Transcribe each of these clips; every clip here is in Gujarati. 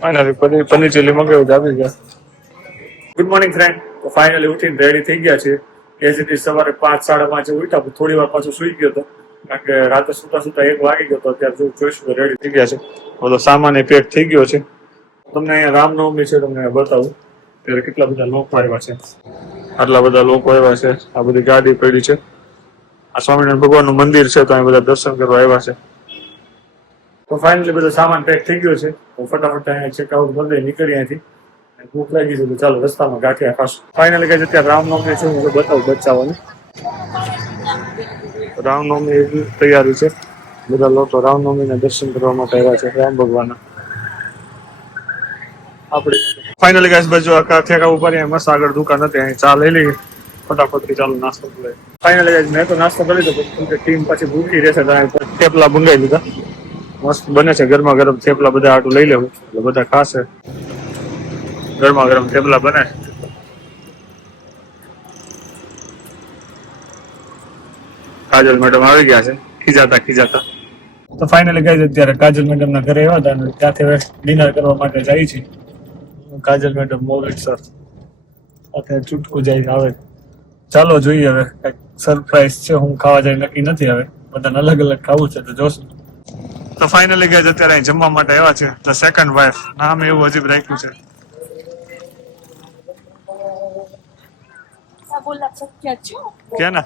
ફાઇનલી પનીર ચીલી મંગાવ્યું તો આવી ગયા. Good morning friend. તો ફાઇનલી ઉઠીને રેડી થઈ ગયા છે. એઝ ઇટ ઇઝ સવારે 5-5:30 ઉઠ્યા. થોડી વાર પાછું સુઈ ગયો હતો કારણ કે રાતે સુતા 1 વાગી ગયો હતો. અત્યારે જોઈશું તો રેડી થઈ ગયા છે. બધો સામાન એ પેક થઈ ગયો છે. તમને અહીંયા રામનવમી છે, તમને બતાવું ત્યારે કેટલા બધા લોકો આવ્યા છે. આટલા બધા લોકો આવ્યા છે. આ બધી ગાડી પડી છે. આ સ્વામિનારાયણ ભગવાનનું મંદિર છે, તો અહીં બધા દર્શન કરવા આવ્યા છે. તો ફાઇનલી બધો સામાન પેક થઈ ગયો છે. તો ફટાફટ અહીંયા ચેકઆઉટ કરી નીકળી અહીંથી. ભૂખ લાગી છે તો ચાલો રસ્તામાં ગાંઠિયા ખાશું. ફાઇનલી કઈ અત્યારે રામનવમી છે, હું બતાવું બચાવવાનું. રામનવમી તૈયારી છે. બધા લોકો રામનવમીના દર્શન કરવા માટે આવ્યા છે રામ ભગવાનના. આપણે ફાઇનલી ગાઈસ બાજુ ઠેકા ઉપર મસ્ત આગળ દુકાન હતી, અહીં ચા લઈ લઈએ ફટાફટથી. ચાલો નાસ્તો કરી. ફાઇનલી ગાઈસ મેં તો નાસ્તો કરી લીધો, પણ ટીમ પછી ભૂખી રહેશે તો થેપલા મંગાવી લીધા. મસ્ત બને છે ગરમા ગરમ થેપલા, બધા આટલું લઈ લેવું એટલે બધા ખાશે. ગરમા ગરમ થેપલા બને. કાજલ મેડમ આવી ગયા છે ખીજાતા. તો ફાઇનલી ગાઈસ અત્યારે કાજલ મેડમ ના ઘરે આવ્યા હતા અને ત્યાંથી ડિનર કરવા માટે જાય છે. કાજલ મેડમ મૌલિક સર સાથે ચૂટકું જાય આવે. ચાલો જોઈએ હવે કઈક સરપ્રાઈઝ છે. હું ખાવા જાય નક્કી નથી. હવે બધાને અલગ અલગ ખાવું છે તો જોશું. તો ફાઇનલી ગાઈસ અત્યારે અહીં જમવા માટે આવ્યા છે ધ સેકન્ડ વાઇફ. નામ એવું અજીબ રાખ્યું છે. क्या ना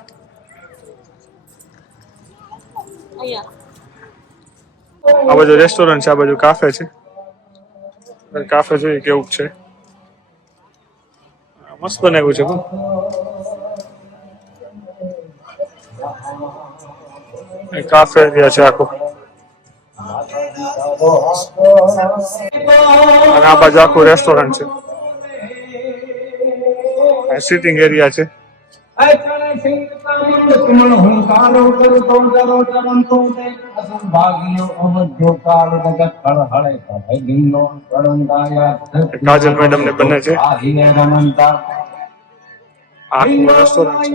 આ બાજુ રેસ્ટોરન્ટ છે, આ બાજુ કાફે છે. કાફે જોઈએ કેવું છે. મસ્ત બનાવ્યું છે પણ કાફે એરિયા છે આખો. અને આ બાજુ આખું રેસ્ટોરન્ટ છે. સિટિંગ એરિયા છે. કાજલ મેડમ ને બને છે આખું રેસ્ટોરન્ટ છે.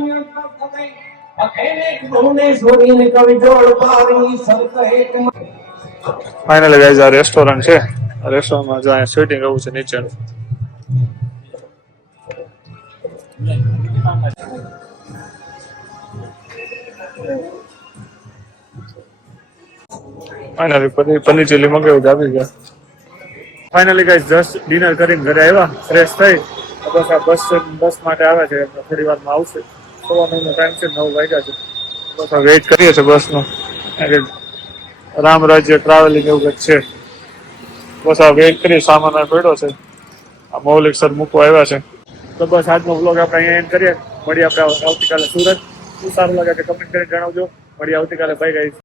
ફાઇનલી ગાઈઝ આ રેસ્ટોરન્ટ છે. રેસ્ટોરન્ટમાં જો અહીંયા સિટિંગ આવું છે નીચેનું. ફાઇનલી પનીર ચીલી મંગાવ્યું તો આવી ગયા. ફાઇનલી ગાઈસ જસ્ટ ડિનર કરીને ઘરે આવ્યા, ફ્રેશ થઈ. બસ આ બસ માટે આવે છે, થોડી વારમાં આવશે. 9:15 ટાઈમ છે, 9 વાગ્યા છે. બસ આ વેઇટ કરીએ છીએ બસનો. રામ રાજ્ય ટ્રાવેલિંગ એવું કંઈક છે. બસ આ વેઇટ કરી. સામાન પડ્યો છે. આ મૌલિક સર મૂકવા આવ્યા છે. તો બસ આજનો વ્લોગ આપણે અહીંયા એન્ડ કરીએ. મળીએ આપણે આવતીકાલે સુરત. શું સારું લાગે કે કમેન્ટ કરીને જણાવજો. મળીએ આવતીકાલે. Bye guys.